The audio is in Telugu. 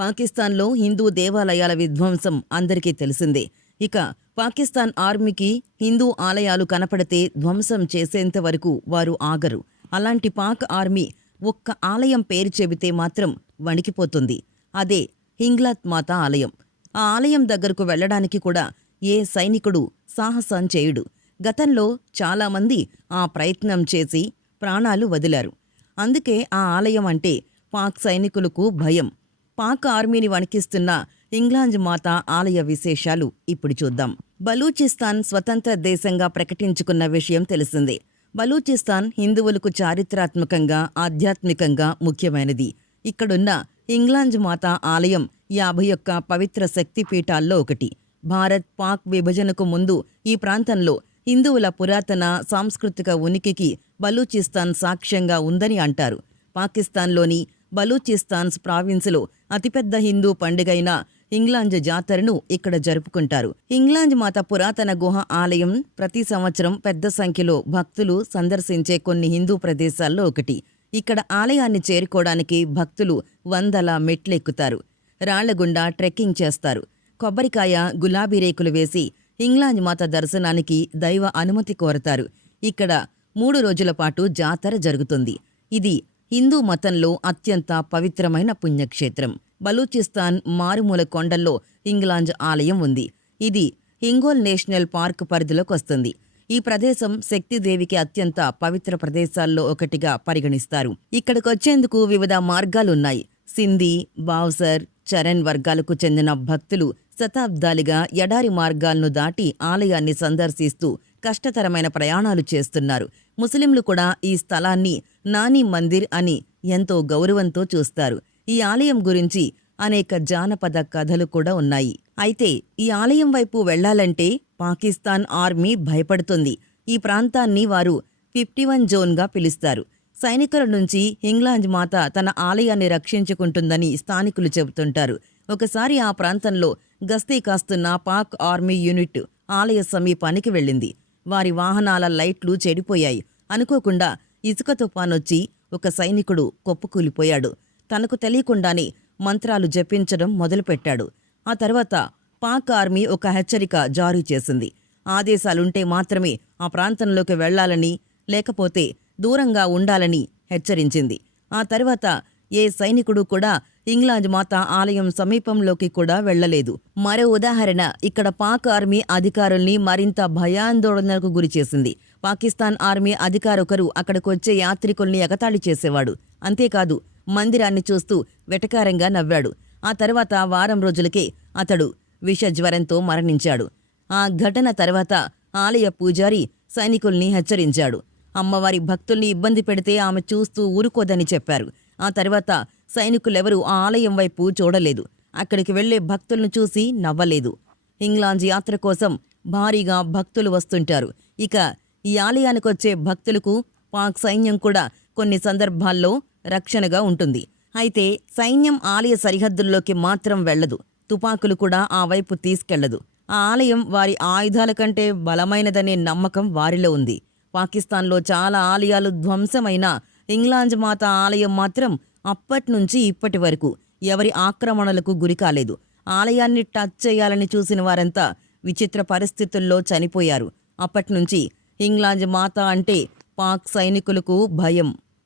పాకిస్తాన్లో హిందూ దేవాలయాల విధ్వంసం అందరికీ తెలిసిందే. ఇక పాకిస్తాన్ ఆర్మీకి హిందూ ఆలయాలు కనపడితే ధ్వంసం చేసేంత వరకు వారు ఆగరు. అలాంటి పాక్ ఆర్మీ ఒక్క ఆలయం పేరు చెబితే మాత్రం వణికిపోతుంది. అదే హింగ్లాత్ మాత ఆలయం. ఆ ఆలయం దగ్గరకు వెళ్ళడానికి కూడా ఏ సైనికుడు సాహసం చేయుడు. గతంలో చాలామంది ఆ ప్రయత్నం చేసి ప్రాణాలు వదిలారు. అందుకే ఆ ఆలయం అంటే పాక్ సైనికులకు భయం. పాక్ ఆర్మీని వణికిస్తున్న ఇంగ్లాండ్ మాత ఆలయ విశేషాలు ఇప్పుడు చూద్దాం. బలూచిస్తాన్ స్వతంత్ర దేశంగా ప్రకటించుకున్న విషయం తెలిసిందే. బలూచిస్తాన్ హిందువులకు చారిత్రాత్మకంగా ఆధ్యాత్మికంగా ముఖ్యమైనది. ఇక్కడున్న ఇంగ్లాండ్ మాత ఆలయం యాభై ఒక్క పవిత్ర శక్తిపీఠాల్లో ఒకటి. భారత్ పాక్ విభజనకు ముందు ఈ ప్రాంతంలో హిందువుల పురాతన సాంస్కృతిక ఉనికికి బలూచిస్తాన్ సాక్ష్యంగా ఉందని అంటారు. పాకిస్తాన్లోని బలూచిస్తాన్స్ ప్రావిన్సులో అతిపెద్ద హిందూ పండుగైన ఇంగ్లాంజ్ జాతరను ఇక్కడ జరుపుకుంటారు. ఇంగ్లాంజ్ మాత పురాతన గుహ ఆలయం ప్రతి సంవత్సరం పెద్ద సంఖ్యలో భక్తులు సందర్శించే కొన్ని హిందూ ప్రదేశాల్లో ఒకటి. ఇక్కడ ఆలయాన్ని చేరుకోవడానికి భక్తులు వందల మెట్లెక్కుతారు. రాళ్ళగుండా ట్రెక్కింగ్ చేస్తారు. కొబ్బరికాయ గులాబీ రేకులు వేసి ఇంగ్లాంజ్ మాత దర్శనానికి దైవ అనుమతి కోరతారు. ఇక్కడ మూడు రోజుల పాటు జాతర జరుగుతుంది. ఇది హిందూ మతంలో అత్యంత పవిత్రమైన పుణ్యక్షేత్రం. బలూచిస్తాన్ మారుమూల కొండల్లో ఇంగ్లాంజ్ ఆలయం ఉంది. ఇది హింగోల్ నేషనల్ పార్క్ పరిధిలోకి వస్తుంది. ఈ ప్రదేశం శక్తిదేవికి అత్యంత పవిత్ర ప్రదేశాల్లో ఒకటిగా పరిగణిస్తారు. ఇక్కడికొచ్చేందుకు వివిధ మార్గాలున్నాయి. సింధీ బావ్సర్ చరణ్ వర్గాలకు చెందిన భక్తులు శతాబ్దాలుగా ఎడారి మార్గాలను దాటి ఆలయాన్ని సందర్శిస్తూ కష్టతరమైన ప్రయాణాలు చేస్తున్నారు. ముస్లింలు కూడా ఈ స్థలాన్ని నాని మందిర్ అని ఎంతో గౌరవంతో చూస్తారు. ఈ ఆలయం గురించి అనేక జానపద కథలు కూడా ఉన్నాయి. అయితే ఈ ఆలయం వైపు వెళ్ళాలంటే పాకిస్తాన్ ఆర్మీ భయపడుతుంది. ఈ ప్రాంతాన్ని వారు ఫిఫ్టీ వన్ జోన్గా పిలుస్తారు. సైనికుల నుంచి ఇంగ్లాండ్ మాత తన ఆలయాన్ని రక్షించుకుంటుందని స్థానికులు చెబుతుంటారు. ఒకసారి ఆ ప్రాంతంలో గస్తీ కాస్తున్న పాక్ ఆర్మీ యూనిట్ ఆలయ సమీపానికి వెళ్ళింది. వారి వాహనాల లైట్లు చెడిపోయాయి. అనుకోకుండా ఇసుక తుఫానొచ్చి ఒక సైనికుడు కొప్పుకూలిపోయాడు. తనకు తెలియకుండానే మంత్రాలు జపించడం మొదలుపెట్టాడు. ఆ తర్వాత పాక్ ఆర్మీ ఒక హెచ్చరిక జారీ చేసింది. ఆదేశాలుంటే మాత్రమే ఆ ప్రాంతంలోకి వెళ్ళాలని లేకపోతే దూరంగా ఉండాలని హెచ్చరించింది. ఆ తర్వాత ఏ సైనికుడు కూడా ఇంగ్లాండ్ మాత ఆలయం సమీపంలోకి కూడా వెళ్ళలేదు మరో ఉదాహరణ ఇక్కడ పాక్ ఆర్మీ అధికారుల్ని మరింత భయాందోళనకు గురిచేసింది పాకిస్తాన్ ఆర్మీ అధికారొకరు అక్కడికొచ్చే యాత్రికుల్ని ఎగతాళి చేసేవాడు. అంతేకాదు మందిరాన్ని చూస్తూ వెటకారంగా నవ్వాడు. ఆ తర్వాత వారం రోజులకే అతడు విషజ్వరంతో మరణించాడు. ఆ ఘటన తర్వాత ఆలయ పూజారి సైనికుల్ని హెచ్చరించాడు. అమ్మవారి భక్తుల్ని ఇబ్బంది పెడితే ఆమె చూస్తూ ఊరుకోదని చెప్పారు. ఆ తర్వాత సైనికులెవరూ ఆ ఆలయం వైపు చూడలేదు. అక్కడికి వెళ్ళే భక్తులను చూసి నవ్వలేదు. ఇంగ్లాండ్ యాత్ర కోసం భారీగా భక్తులు వస్తుంటారు. ఇక ఈ ఆలయానికి వచ్చే భక్తులకు పాక్ సైన్యం కూడా కొన్ని సందర్భాల్లో రక్షణగా ఉంటుంది. అయితే సైన్యం ఆలయ సరిహద్దుల్లోకి మాత్రం వెళ్ళదు. తుపాకులు కూడా ఆ వైపు తీసుకెళ్ళదు. ఆ ఆలయం వారి ఆయుధాల కంటే బలమైనదనే నమ్మకం వారిలో ఉంది. పాకిస్తాన్లో చాలా ఆలయాలు ధ్వంసమైన ఇంగ్లాంజ్ మాత ఆలయం మాత్రం అప్పట్నుంచి ఇప్పటి వరకు ఎవరి ఆక్రమణలకు గురికాలేదు ఆలయాన్ని టచ్ చేయాలని చూసిన వారంతా విచిత్ర పరిస్థితుల్లో చనిపోయారు. అప్పట్నుంచి ఇంగ్లాంజ్ మాత అంటే పాక్ సైనికులకు భయం.